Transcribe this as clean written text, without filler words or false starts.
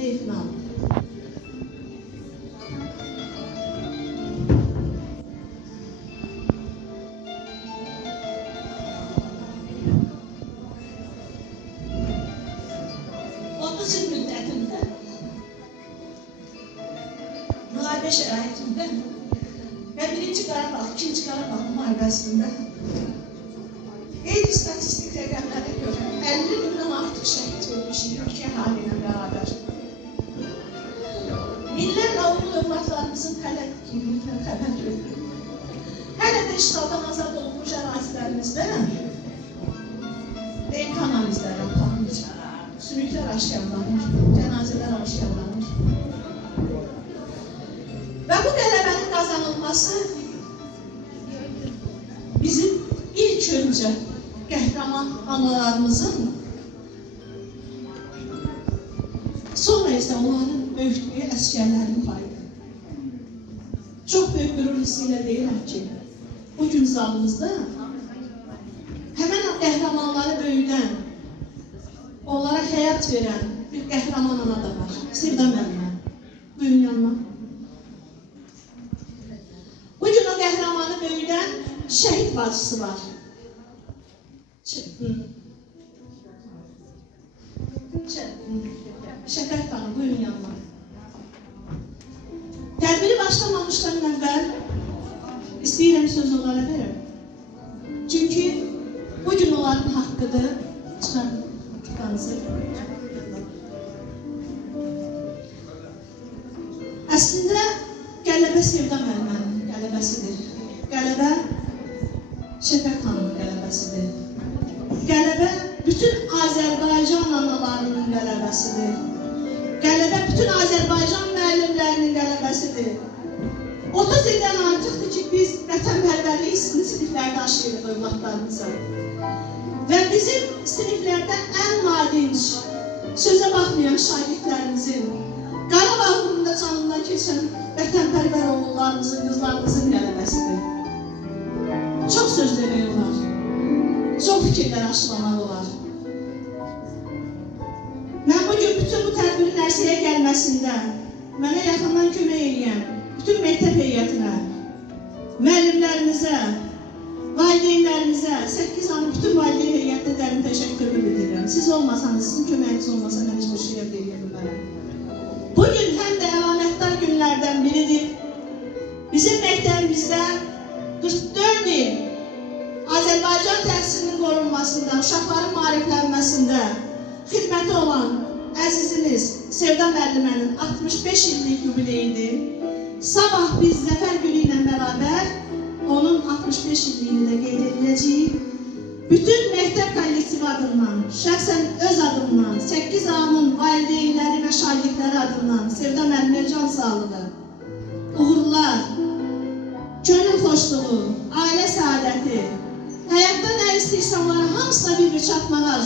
Heyfini alın. Yıl müddətində müharibə şəraitində və birinci Qarabağ, ikinci Qarabağ müharibəsində qeyri statistik rəqəmlərə görə 50 mindən artıq şəhid olmuşuq ölkə halinə bərabər. Minlərlə oğul övladlarımızın tələb kimliyindən xəbər gördük. Hələ də işğaldan azad olunmuş ərazilərimizdə DNK analizləri aparılır. Sümüklər aşkarlanır, cənazələr aşkarlanır. Və bu qələbənin qazanılması bizim ilk öncə qəhrəman analarımızın, sonra isə onların böyütdüyü əskərlərin payıdır. Çox böyük qürur hissi ilə deyirəm ki, bu gün zalımızda həmən qəhrəmanları böyüdən, onlara həyat verən bir qəhrəman ana da var. Sevda müəllimə, buyurun yanıma. Bugün o qəhrəmanı böyüdən şəhid bacısı var. Şəfət xanım, buyurun yanıma. Tədbiri başlamamışdan əvvəl istəyirəm söz onlara verim. Çünki bugün onların haqqıdır. Çıxarım. Əslində qələbə Sevda müəllimənin qələbəsidir. Qələbə Şəfət xanımın qələbəsidir. Qələbə bütün Azərbaycan analarının qələbəsidir. Qələbə bütün Azərbaycan müəllimlərinin qələbəsidir. 30 ildən artıqdır ki, biz vətənpərvərlik siniflərdə aşırıq övladlarımıza. Və bizim siniflərdən ən nadinc, sözə baxmayan şagirdlərimizin, Qarabağ uğrunda canından keçən vətənpərvər oğullarımızın, qızlarımızın qələbəsidir. Çox söz demək olar, çox fikirlər aşılamaq olar. Mən bugün bütün bu tədbirin ərsəyə gəlməsində mənə yaxından kömək edən bütün məktəb heyətinə, müəllimlərimizə, valideynlərimizə, 8 anı bütün valideyn heyətdə dərin təşəkkürümü bildirirəm. Siz olmasanız, sizin köməyiniz olmasa mən heç bir şey əldə edə bilmərəm. Bugün həm də əlamətdar günlərdən biridir. Bizim məktəbimizdə 44 il Azərbaycan təhsilinin qorunmasında, uşaqların maariflənməsində xidməti olan əzizimiz Sevda müəllimənin 65 illik yubileyidir. Sabah biz Zəfər günü ilə bərabər onun 65 illiyini də qeyd ediləcəyik. Bütün məktəb kollektivi adından, şəxsən öz adımdan, 8 A-nın valideynləri və şagirdləri adından Sevda müəllimə can sağlığı, uğurlar, könül xoşluğu, ailə səadəti, həyatda nə istəyirsə onlara hamısına bir çatmağa